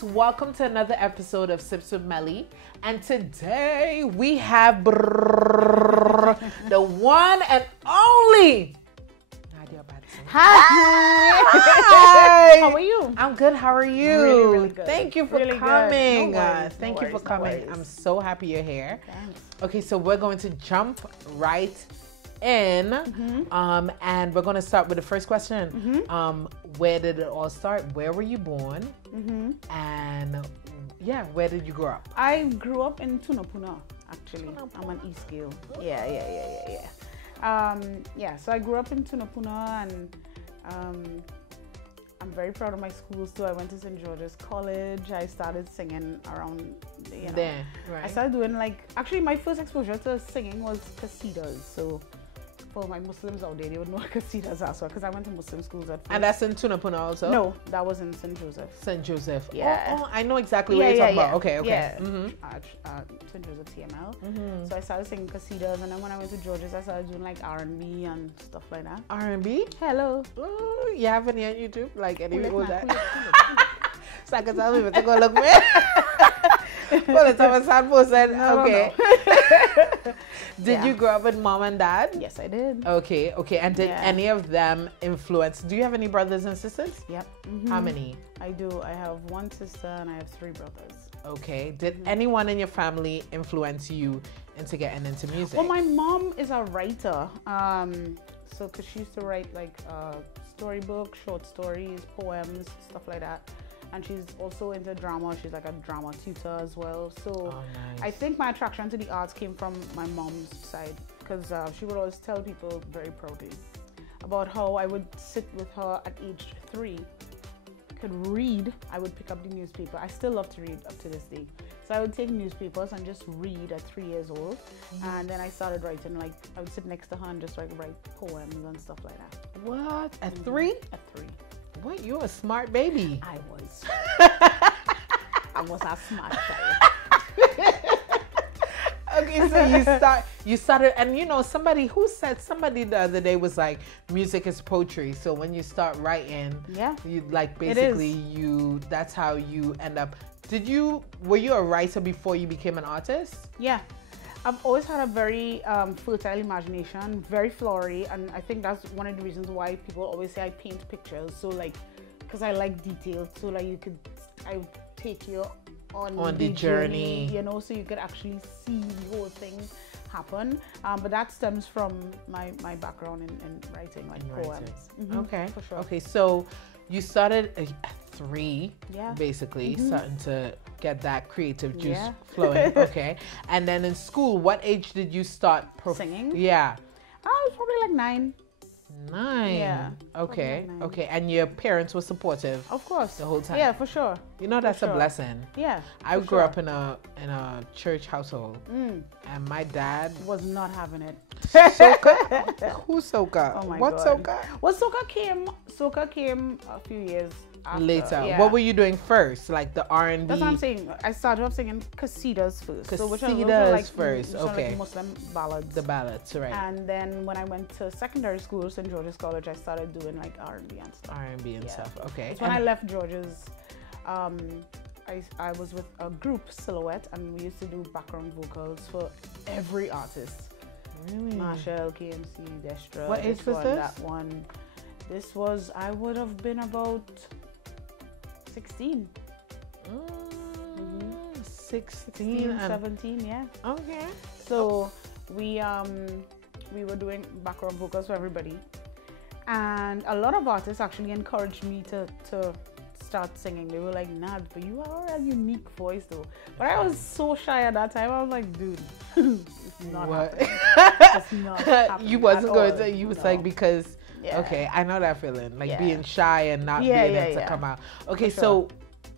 guys, welcome to another episode of Sips with Melly. And today we have the one and only Nadia Batson. Hi. How are you? I'm good. How are you? Really, really good. Thank you for Really coming. good. No worries, Thank no you for worries, no coming. worries. I'm so happy you're here. Thanks. Okay, so we're going to jump right in, and we're going to start with the first question. Where did it all start? Where were you born? And yeah, where did you grow up? I grew up in Tunapuna, actually. I'm an East Gale. Yeah. So I grew up in Tunapuna, and I'm very proud of my school. So I went to St. George's College. I started singing around, There, right. I started doing actually my first exposure to singing was qasidas. So for my Muslims out there, they would know what qasidas are. So because I went to Muslim schools at first. And that's in Tunapuna also? No, that was in St. Joseph. St. Joseph. Yeah. Oh, I know exactly what you're talking about. Okay. Yeah. Mhm. St. Joseph TML. So I started singing qasidas, and then when I went to George's, I started doing R&B and stuff like that. R&B? Hello. Ooh, you have any on YouTube? Like any Pull of it, that? pull So I can tell people to go look, man. Well, it's on a sad person. Okay. Did you grow up with mom and dad? Yes, I did. Okay. And did Yeah. any of them influence? Do you have any brothers and sisters? Yep. How many? I do. I have one sister and I have 3 brothers. Okay. Did anyone in your family influence you into getting into music? Well, my mom is a writer. So, because she used to write storybooks, short stories, poems, stuff like that. And she's also into drama. She's like a drama tutor as well. So nice. I think my attraction to the arts came from my mom's side, because she would always tell people very proudly about how I would sit with her at age 3, could read. I would pick up the newspaper. I still love to read up to this day. So I would take newspapers and just read at 3 years old. And then I started writing, I would sit next to her and just write poems and stuff like that. What? At 3? At 3. What? You're a smart baby. I was. I was a smart child. Okay, so you started, and somebody the other day was like, music is poetry. So when you start writing, you that's how you end up. Were you a writer before you became an artist? Yeah. I've always had a very fertile imagination, very flowery, and I think that's one of the reasons why people always say I paint pictures. So because I like detail, so I would take you on the journey, so you could actually see the whole thing happen. But that stems from my background in writing, poems. Okay, for sure. Okay, so you started at 3, basically, starting to get that creative juice flowing. Okay, and then in school, what age did you start singing? Yeah, I was probably 9. 9. Yeah. Okay. Like 9. Okay. And your parents were supportive. Of course. The whole time. Yeah, for sure. That's a blessing. Yeah. I grew up in a church household, and my dad was not having it. Soca. Who's Soca? Oh my What's God. Soca? Well, Soca came a few years after. Later. Yeah. What were you doing first? Like the R&B? That's what I'm saying. I started off singing qasidas first. Qasidas first. Okay. Muslim ballads. The ballads, right? And then when I went to secondary school, St. George's College, I started doing R&B and stuff. R&B and stuff. Okay. It's when I left George's. I was with a group, Silhouette, and we used to do background vocals for every artist. Really? Marshall, KMC, Destra. What age was this? That one. This was, I would have been about 16. 16, 17, yeah. Okay. So we were doing background vocals for everybody. And a lot of artists actually encouraged me to start singing. They were like, Nad, but you are a unique voice though. But I was so shy at that time. I was like, dude, it's not happening. It's not happening. You wasn't going to, like, because, okay, I know that feeling, being shy and not being able to come out. Okay, so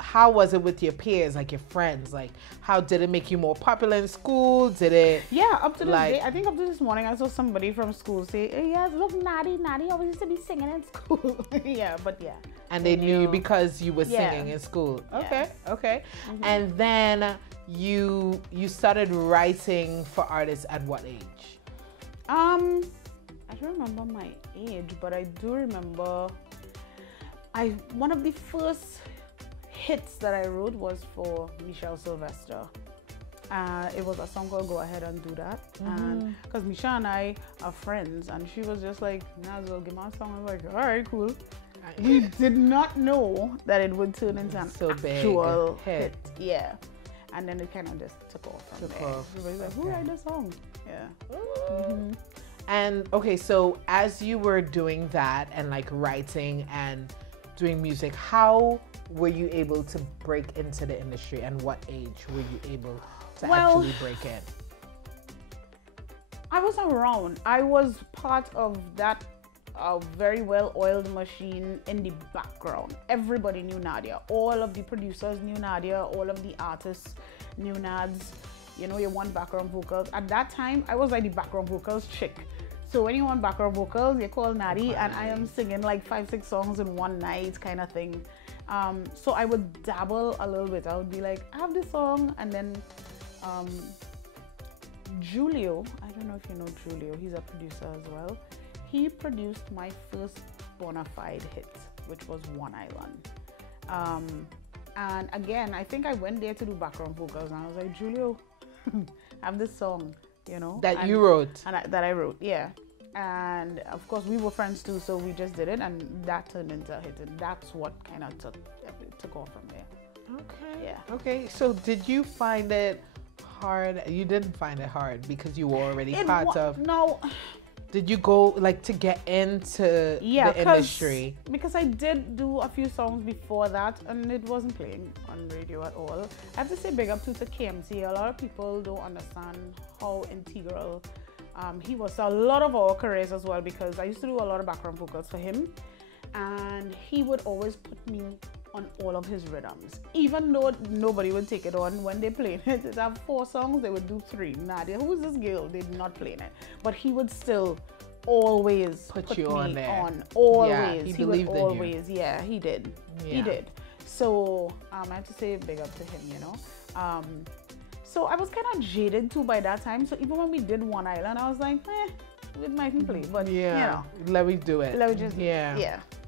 how was it with your peers, like your friends? Like, how did it make you more popular in school? Did it? Yeah, up to this day. I think up to this morning, I saw somebody from school say, hey, yes, look, Nadia always used to be singing in school. And they knew you because you were singing in school. Okay. And then you started writing for artists at what age? I don't remember my age, but I do remember one of the first hits that I wrote was for Michelle Sylvester. It was a song called Go Ahead and Do That. And because Michelle and I are friends, and she was just like, Nazul, give me a song. I was like, all right, cool. We did not know that it would turn into an actual hit. Yeah. And then it kind of just took off from there. Everybody's like, who wrote this song? Yeah. And okay, so as you were doing that and like writing and doing music, how were you able to break into the industry, and what age were you able to actually break in? I was around. I was part of that very well-oiled machine in the background. Everybody knew Nadia. All of the producers knew Nadia. All of the artists knew Nads. You know, you want background vocals. At that time, I was like the background vocals chick. So when you want background vocals, you call Nadi, and I am singing like 5-6 songs in one night kind of thing. So I would dabble a little bit. I would be like, I have this song, and then Julio, I don't know if you know Julio, he's a producer as well. He produced my first bona fide hit, which was One Island. And again, I think I went there to do background vocals, and I was like, Julio, I have this song, you know. That you wrote? That I wrote, yeah. And of course, we were friends too, so we just did it, and that turned into a hit, and that's what kind of took off from there. Okay. Yeah. Okay, so did you find it hard? You didn't find it hard because you were already part of... No. Did you go like to get into the industry? Because I did do a few songs before that, and it wasn't playing on radio at all. I have to say big up to KMC. A lot of people don't understand how integral he was to a lot of our careers as well, because I used to do a lot of background vocals for him, and he would always put me on all of his rhythms, even though nobody would take it on when they played it. It'd have 4 songs, they would do 3. Nadia, who is this girl? They're not playing it, but he would still always put you on there. Always, yeah, he believed would always. In you. Yeah, he did. Yeah. He did. So I have to say big up to him, you know. So I was kind of jaded too by that time. So even when we did One Island, I was like, we mightn't play, but yeah, you know, let me do it. Let me just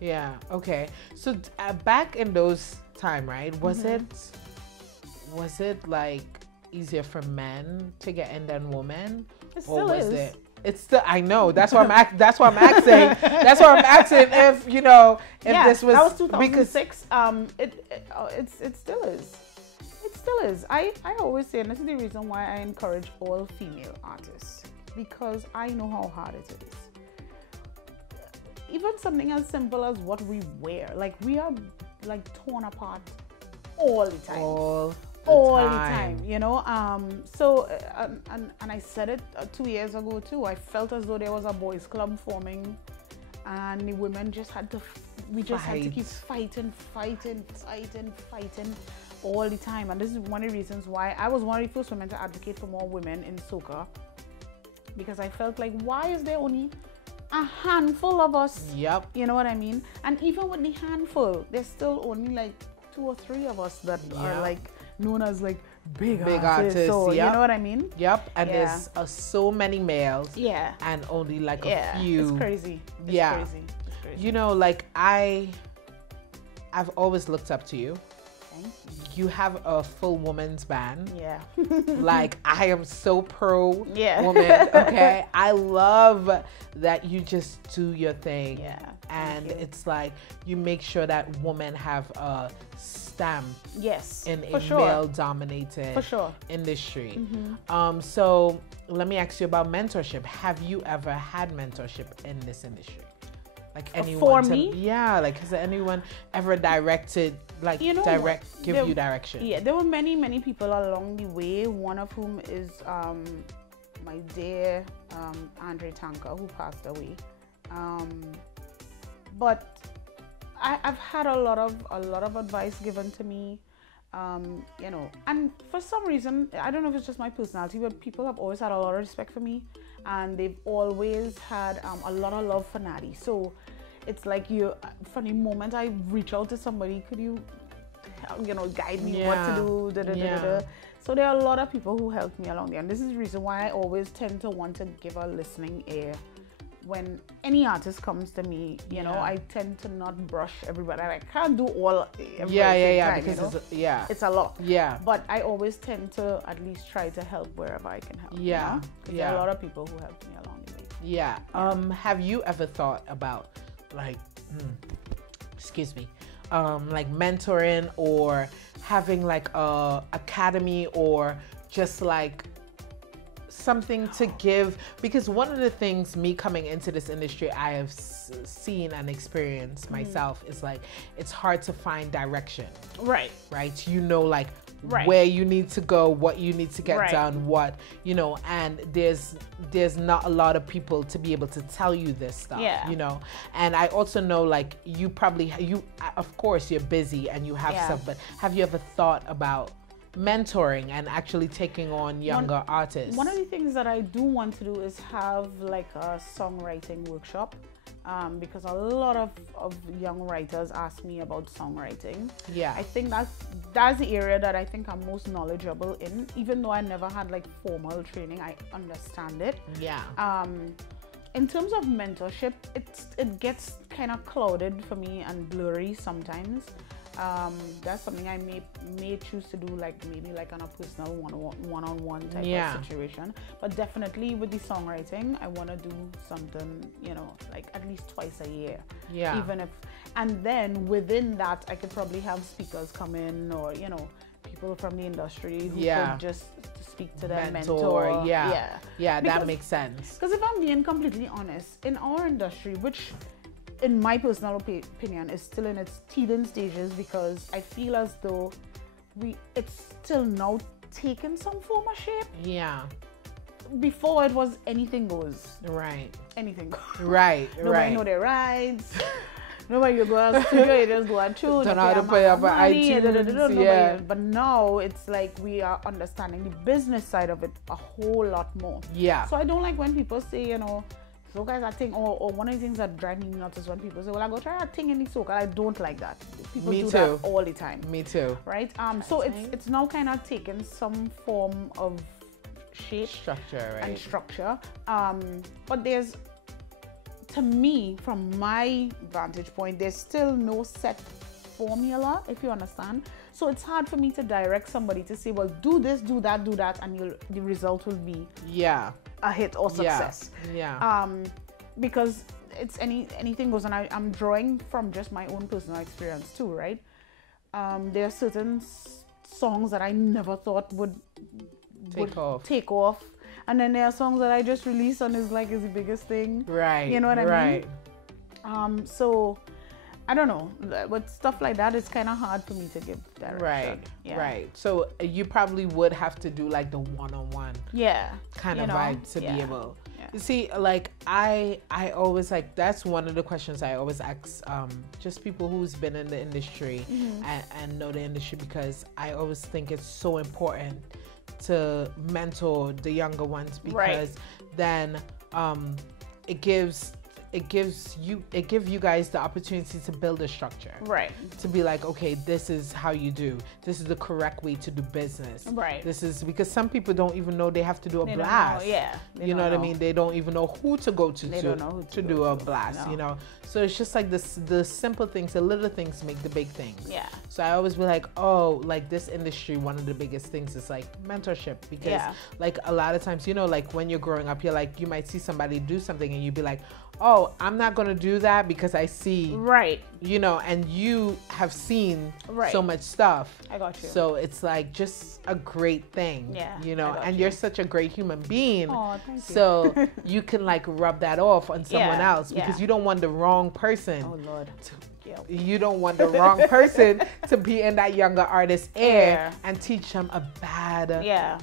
yeah. Okay. So back in those time, right? Was it like easier for men to get in than women? It still is. It's still. I know. That's why I'm. That's why I'm asking. That's why I'm asking if you know if this was. That was 2006. It still is. It still is. I always say, and this is the reason why I encourage all female artists, because I know how hard it is. Even something as simple as what we wear, like we are like torn apart all the time. All the time, you know. So and I said it 2 years ago too. I felt as though there was a boys' club forming, and the women just had to. We just had to keep fighting all the time. And this is one of the reasons why I was one of the first women to advocate for more women in soca, because I felt like, why is there only a handful of us? Yep. You know what I mean? And even with the handful, there's still only like 2 or 3 of us that are like known as like big artists. So, you know what I mean? Yep. And there's so many males. Yeah. And only like a few. It's crazy. It's crazy. You know, like I've always looked up to you. You have a full woman's band. Yeah. Like I am so pro woman. Okay. I love that you just do your thing. Yeah. And it's like you make sure that women have a stamp. Yes. In a male dominated industry. So let me ask you about mentorship. Have you ever had mentorship in this industry? Like anyone? For me? Yeah, like has anyone ever directed, like give you direction? Yeah, there were many people along the way, one of whom is my dear Andre Tanka, who passed away. But I've had a lot of advice given to me, you know, and for some reason, I don't know if it's just my personality, but people have always had a lot of respect for me, and they've always had a lot of love for Nadi. So it's like from the moment I reach out to somebody, could you know, guide me what to do? So there are a lot of people who helped me along there, and this is the reason why I always tend to want to give a listening ear when any artist comes to me, you know, I tend to not brush everybody. I can't do all time, because it's a lot. Yeah. But I always tend to at least try to help wherever I can help. Yeah. Because there are a lot of people who helped me along the way. Yeah. Have you ever thought about like like mentoring or having like a academy or just like something to give? Because one of the things me coming into this industry I have seen and experienced myself is like it's hard to find direction. Right. You know, like where you need to go, what you need to get done, what, you know, and there's not a lot of people to be able to tell you this stuff, you know. And I also know like you of course you're busy and you have stuff, but have you ever thought about mentoring and actually taking on younger artists? One of the things that I do want to do is have like a songwriting workshop, because a lot of young writers ask me about songwriting. I think that's the area that I think I'm most knowledgeable in. Even though I never had like formal training, I understand it. In terms of mentorship, it gets kind of clouded for me and blurry sometimes. That's something I may choose to do, like maybe like on a personal one-on-one type of situation. But definitely with the songwriting, I want to do something, you know, like at least twice a year. Even if, and then within that, I could probably have speakers come in, or you know, people from the industry who could just speak to their mentor. That makes sense. Because if I'm being completely honest, in our industry, which in my personal opinion is still in its teething stages, because I feel as though it's still now taken some form of shape. Before it was anything goes. Anything goes. Nobody know their rights. Nobody you go out to the studio, you just go and choose. Don't know how to pay up iTunes. But now it's like we are understanding the business side of it a whole lot more. So I don't like when people say, you know, soca is a thing, or one of the things that drive me nuts is when people say, well, I go try a thing in the soca. I don't like that. People do that all the time. Me too. Right? So it's now kind of taken some form of shape, structure. But there's, to me, from my vantage point, there's still no set formula, if you understand. So it's hard for me to direct somebody to say, well, do this, do that, and the result will be a hit or success. Because it's anything goes, and I'm drawing from just my own personal experience too, right? There are certain songs that I never thought would take off, and then there are songs that I just released and is the biggest thing, you know what I mean? So I don't know, with stuff like that, it's kind of hard for me to give direction. So you probably would have to do like the one-on-one kind of vibe to be able. You see, like I always like, that's one of the questions I always ask just people who's been in the industry and know the industry, because I always think it's so important to mentor the younger ones, because then it gives you guys the opportunity to build a structure, to be like, okay, this is how you do, this is the correct way to do business, this is, because some people don't even know they have to do a blast, you know what I mean, they don't even know who to go to do a blast, you know. So it's just like the simple things, the little things make the big things. So I always be like, oh, like this industry, one of the biggest things is like mentorship, because like a lot of times, you know, like when you're growing up, you're like, you might see somebody do something and you'd be like, oh, I'm not going to do that because I see, you know, and you have seen so much stuff. I got you. So it's like just a great thing, you know, and you're such a great human being. Oh, thank you. So you can like rub that off on someone else, because you don't want the wrong person. Oh, Lord. You don't want the wrong person to be in that younger artist's ear and teach them a bad,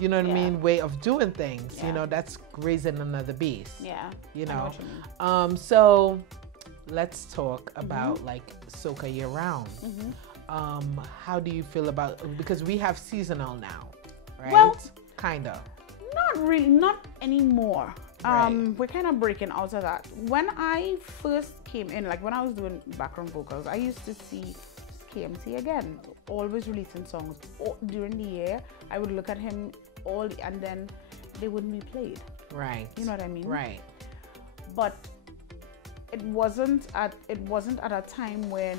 you know what I mean, way of doing things. You know, that's raising another beast. You know. So let's talk about like soca year round. How do you feel about, because we have seasonal now, right? Well, kind of. Not really, not anymore. We're kind of breaking out of that. When I first came in, like when I was doing background vocals, I used to see KMC again, always releasing songs during the year. I would look at him and then they wouldn't be played. You know what I mean? But it wasn't at a time when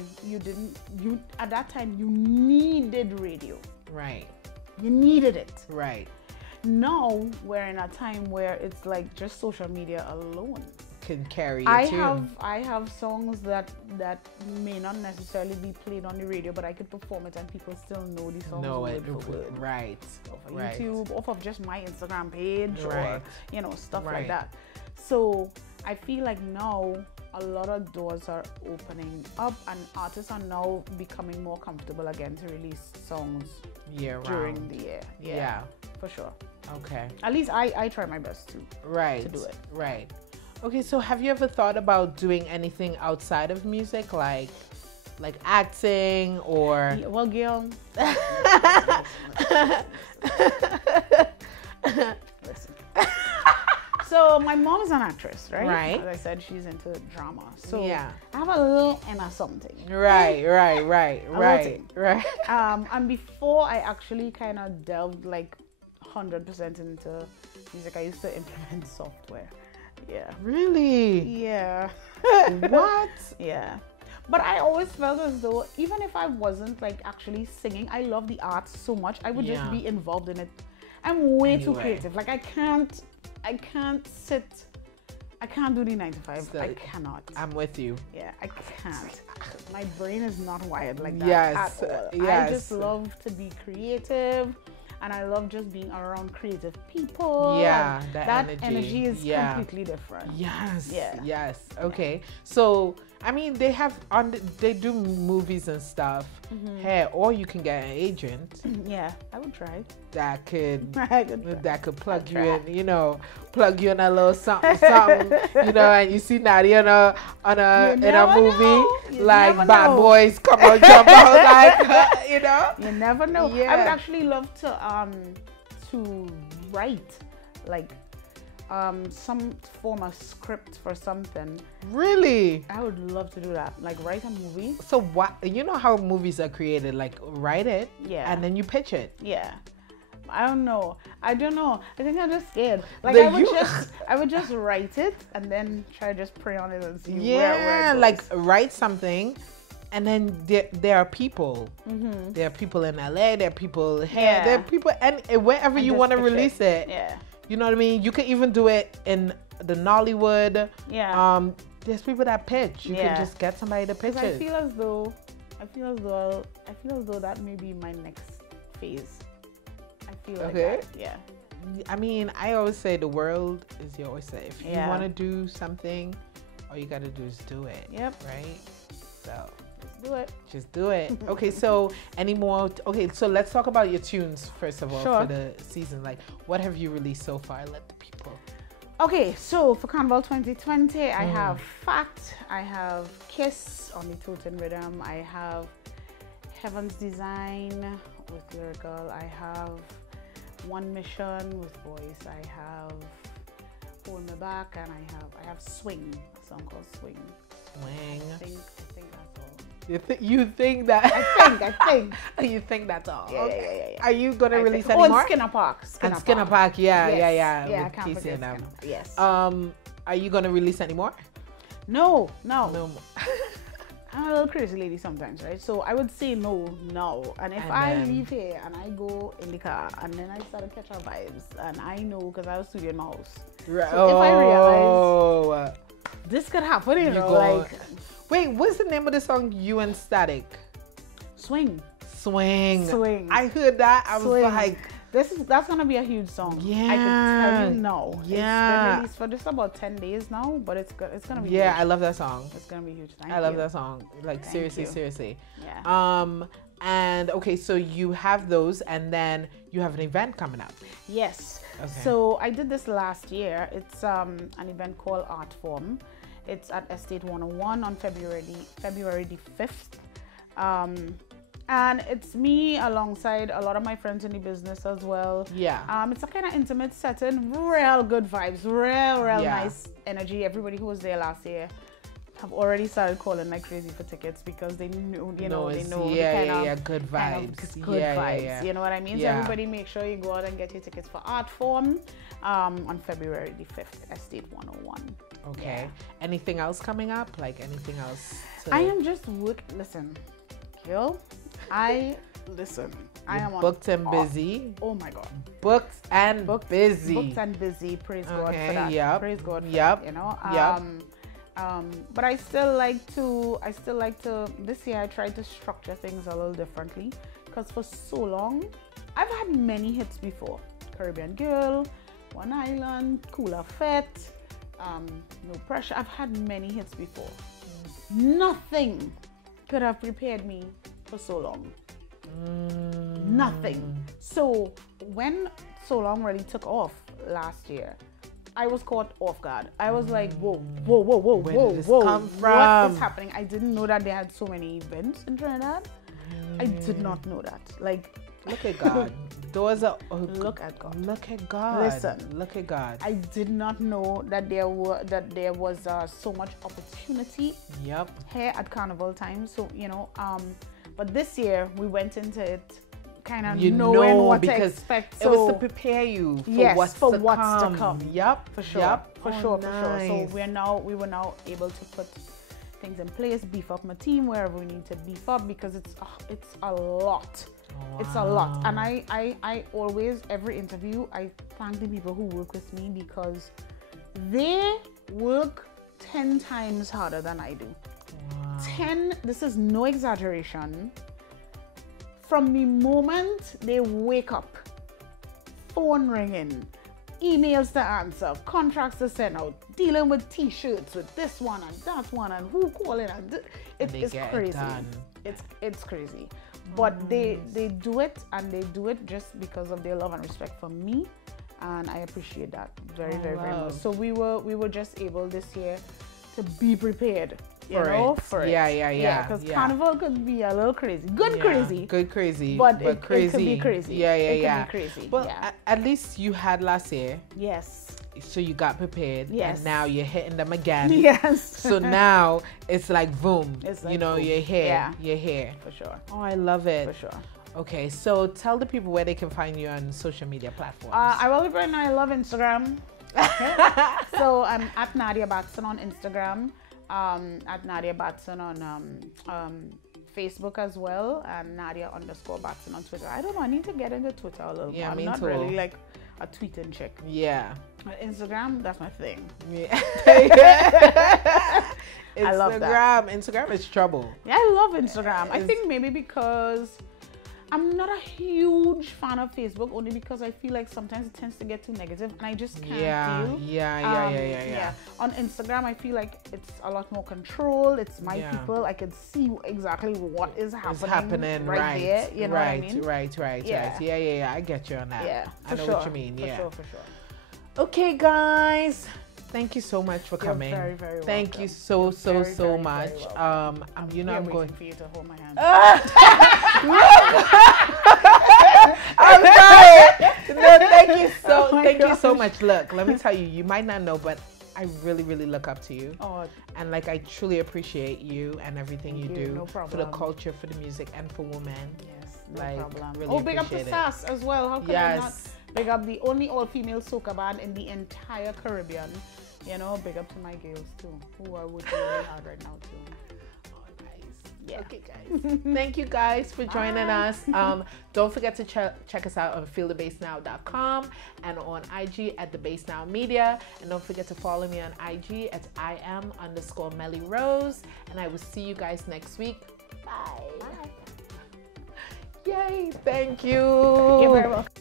at that time you needed radio. Right. You needed it. Right. Now we're in a time where it's like just social media alone can carry your tune. I have songs that may not necessarily be played on the radio, but I could perform it and people still know the songs word for word. Right. Off of YouTube, off of just my Instagram page, right. or stuff like that. So I feel like now a lot of doors are opening up and artists are now becoming more comfortable again to release songs during the year. Yeah, for sure. Okay. At least I try my best to do it. Right. Okay, so have you ever thought about doing anything outside of music, like acting or? Well, girl. Listen. So my mom is an actress, right? Right. As I said, she's into drama. So yeah. I have a little inner something. Right. And before I actually kind of delved like 100% into music, I used to implement software. Yeah. Really? Yeah. What? Yeah. But I always felt as though even if I wasn't like actually singing, I love the arts so much, I would just be involved in it. I'm way too creative. Like I can't sit. I can't do the 9 to 5. So I cannot. I'm with you. Yeah, I can't. My brain is not wired like that at all. Yes. I just love to be creative. And I love just being around creative people. Yeah, that energy is completely different. Yes. Yeah. Yes. Okay. So I mean, they do movies and stuff. Hey, or you can get an agent. Yeah, I would try. That could plug you in. Plug you in a little something. And you see Nadia in a movie like Bad Boys come out, jump out, like You never know. Yeah. I would actually love to write like some form of script for something. Really? I would love to do that. Like write a movie. So what? You know how movies are created? Like write it, and then you pitch it. Yeah. I don't know. I think I'm just scared. Like I would just write it and then try to just pray on it and see where it goes. Like write something. And then there are people. There are people in LA. There are people here. There are people and wherever you want to release it. Yeah. You know what I mean? You can even do it in the Nollywood. Yeah. There's people that pitch. You can just get somebody to pitch it. I feel as though that may be my next phase. I feel like that. Yeah. I mean, I always say the world is your oyster. If you want to do something, all you got to do is do it. Yep. Right? So. Just do it. Okay, so so let's talk about your tunes first of all for the season. Like, what have you released so far? Let the people. Okay, so for Carnival 2020, I have Fact, I have Kiss on the Toten Rhythm, I have Heaven's Design with Lyrical, I have One Mission with Voice, I have Hold Me Back, and I have Swing, a song called Swing. Swing. I think that's all. You think that? I think. You think that's all? Yeah, okay. Are you gonna release any more? And Skinner Park. Skinner Park, yeah. Yeah, I can't forget Skinner. Yes. Are you gonna release any more? No. No more. I'm a little crazy lady sometimes, right? So I would say no. And if I leave here and I go in the car and then I start to catch our vibes, and I know because I have a studio in my house. Right. So if I realize this could happen, like. Wait, what's the name of the song? You and Static. Swing. I heard that. I was like, that's gonna be a huge song. Yeah. I can tell you no. Yeah. It's been released for just about 10 days now, but it's gonna be huge. I love that song. It's gonna be huge. I love that song. Like seriously. Yeah. And okay, so you have those, and then you have an event coming up. Yes. Okay. So I did this last year. It's an event called Art Form. It's at Estate 101 on February the 5th. And it's me alongside a lot of my friends in the business as well. Yeah. It's a kind of intimate setting, real good vibes, real nice energy. Everybody who was there last year have already started calling like crazy for tickets because they know, they know, good vibes. Good vibes. You know what I mean? So everybody make sure you go out and get your tickets for Artform on February the 5th, Estate 101. Okay. Anything else coming up? Like anything else? I am just listen, girl. I am booked and busy. Oh my God. Booked and busy. Booked and busy. Praise God for that. Yep. Praise God for yep. that, you know. Yep. But I still like to this year I tried to structure things a little differently because for so long I've had many hits before. Caribbean Girl, One Island, Cooler Fete, No Pressure. I've had many hits before. Nothing could have prepared me for so long. Nothing. So when So Long really took off last year, I was caught off guard. I was like, whoa, Where did this come from? What is happening? I didn't know that they had so many events in Trinidad. I did not know that. Like, look at God. Doors are look at God. Look at God. Listen, look at God. I did not know that there was so much opportunity. Yep. Here at Carnival time. So you know, but this year we went into it kind of knowing what to expect. So it was to prepare you for what's to come. Yep. For sure. Yep. For sure. So we were now able to put things in place, beef up my team wherever we need to beef up because it's a lot. Wow. It's a lot. And I always, every interview, I thank the people who work with me because they work 10 times harder than I do. Wow. 10, this is no exaggeration. From the moment they wake up, phone ringing, emails to answer, contracts to send out, dealing with t-shirts with this one and that one and who calling and it's crazy. It's crazy. But they do it, and they do it just because of their love and respect for me, and I appreciate that very much. So we were just able this year to be prepared, for it. Yeah, because Carnival could be a little crazy, good crazy, but it could be crazy. It could be crazy. But at least you had last year. Yes. So you got prepared, yes. And now you're hitting them again. Yes. So now it's like boom. It's like boom. You're here. Yeah. You're here. For sure. Oh, I love it. For sure. Okay, so tell the people where they can find you on social media platforms. I love Instagram. So I'm at Nadia Batson on Instagram. At Nadia Batson on Facebook as well, and Nadia_Batson on Twitter. I don't know. I need to get into Twitter a little more. I'm not really like a tweeting chick. Yeah. Instagram, that's my thing. Yeah. I love that. Instagram is trouble. Yeah, I love Instagram. I think maybe because I'm not a huge fan of Facebook, only because I feel like sometimes it tends to get too negative, and I just can't deal. Yeah. On Instagram, I feel like it's a lot more control. It's my people. I can see exactly what is happening right there. You know what I mean? Right. Yeah. I get you on that. Yeah, I know what you mean. For sure. Okay, guys. Thank you so much for coming. You're very, very welcome. Thank you so much. I'm going for you to hold my hand. I'm sorry. No, thank you so much. Look, let me tell you, you might not know, but I really, really look up to you. Oh. And like, I truly appreciate you and everything you do. No problem. For the culture, for the music, and for women. Yes, no like, problem. Really big up to SAS as well. How can I not big up the only all-female soca band in the entire Caribbean? You know, big up to my girls too, who are working really hard right now too. Oh, nice. Yeah. Okay, guys. Thank you guys for joining us. Don't forget to check us out on feelthebassnow.com and on IG at @thebassnowmedia. And don't forget to follow me on IG at @IM_Melly Rose. And I will see you guys next week. Bye. Bye. Yay. Thank you. You're very welcome.